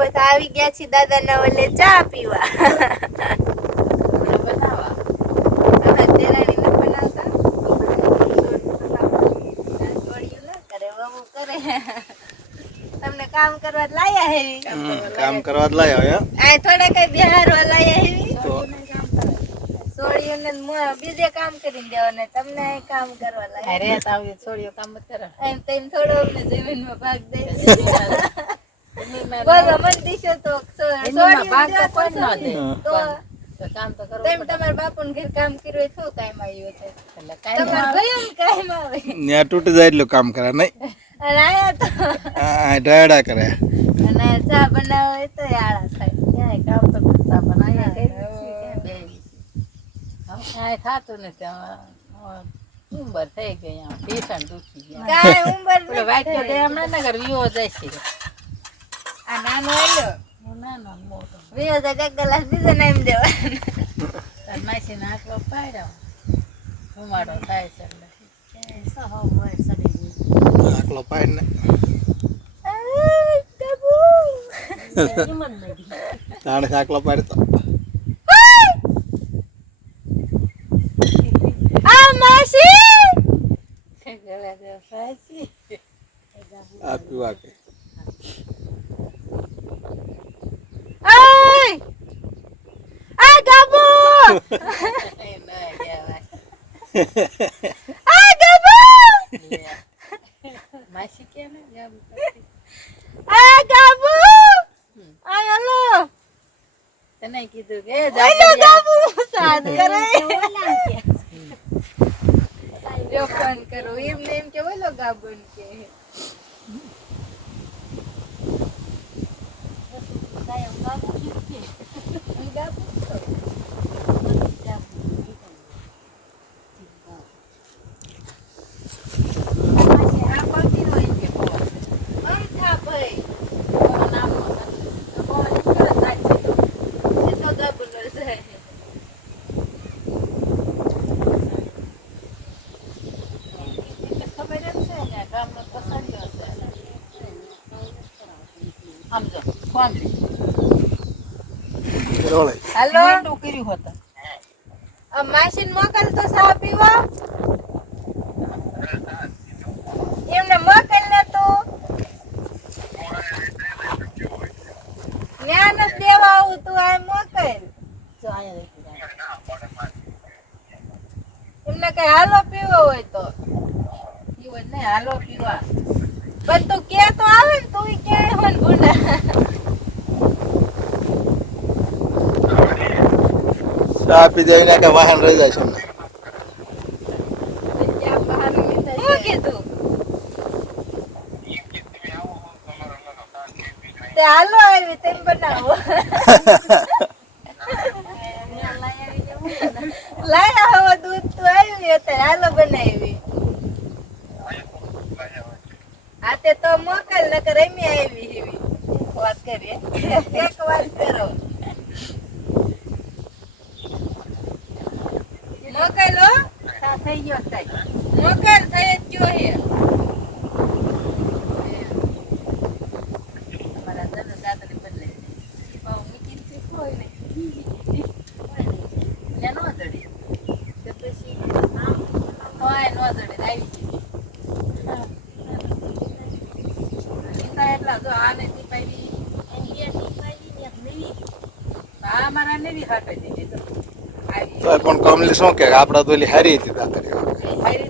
બધા આવી ગયા છે દાદાના ઓલે ચા પીવા. બનાવવા તમારે દેરાણી ન બનાવતા? છોડ્યું ના કરે, વહુ કરે. તમને કામ કરવા જ લાયા હેવી. કામ કરવા જ લાયા આ થોડા કઈ બિહારવા લાયા હેવી. તો છોડીઓને બીજે કામ કરી દેવાને, તમને અહીં કામ કરવા લાયા. અરે તાવી છોડ્યો કામ જ કરે એમ તેમ થોડો અમને જમીનમાં ભાગ દે. જમીનમાં બોલો મન દીશો તો જમીનમાં ભાગ તો કોઈ ન દે. તો તો કામ તો કરવું તેમ પડે. તમારા બાપુને ઘેર કામ કર્યું હોય તો કામ આવ્યું છે. એટલે કાંઈ ન તમારે આવે. ભયમ કામ આવે. ત્યાં તૂટી જાય એટલું કામ કરે નહીં. અને આયા તો ઢાડા કરે. અને ચા બનાવો હોય તો આળા થાય. ક્યાંય કામ તો કરતા પણ અહીંયા કઈ ક્યાં બેહી છે. હવે ક્યાંય થાતું નથી. હવે ઉંમર થઈ ગઈ આમ ઢીસણ દુખી ગયા. કાંઈ ઉંમર પેલો વાટકો દે હમણાં નગર વિવો જાય છે. આ નાનો આવ્યો હું નાનો ને મોટો. વિયો તો એક ગ્લાસ બીજો નામ દેવાનો. તાર માસીને હાથવો પાડ્યો. ધુમાડો થાય છે એટલે. આકલો પાડ ને તાણે આકલો પાડતો. આ માસી ગળા જેવો સાચી. આ પીવા કે ઓય આ ગાબુ એ ના કહેવાય. આ ગાબુ માસી કે ને જામ આ ગાબુ આ હલો તને કીધું કે ઓલો જા ગાબુ સાદ કરે જો ફોન કરો એમને એમ કે ઓલો ગાબુ કે ગાબુ આ પગી હોય કે અંથા ભાઈ એ તો ગાબુ નો છે. ખબર એમ છે ને ગામનો પસંદ છે. આમ જો કોણ રોળે હાલો મીંડું કર્યું હોતા. આ માસીન મોકલ તો સા પીવા એમને મોકલ ને તું જ્ઞાન જ દેવા આવું તું આ મોકલ જો અહીંયા એમને કઈ હાલો પીવો હોય તો પીવો ને હાલો પીવા. પણ તું કે તો આવે ને તું ક્યાંય હોન ભૂંડા ચા પી જાય કે વાહન રહી જાય છે એમને. શું કીધું તે હાલો આવી તેમ બનાવો લાયા હવે દૂધ તો આવી અત્યારે હાલો બનાવી આ તે તો મોકલ નકર એમી આવી એવી વાત કરીએ એક વાત કરો મોકલો સા થઈ ગયો થાય. મોકલ થઈ જ ગયો હે તમારા જન દાદરી બદલે બહુ મીઠી છે કોઈ નહીં. ને નો જડે તો પછી કોઈ નો જડે આવી ગઈ. એટલા જો આને ટીપાવી આ મારા નેવી હાટે દીધી તો આવી તો પણ કમલી શું કે આપડા તો ઓલી હારી હતી દાતરી હારી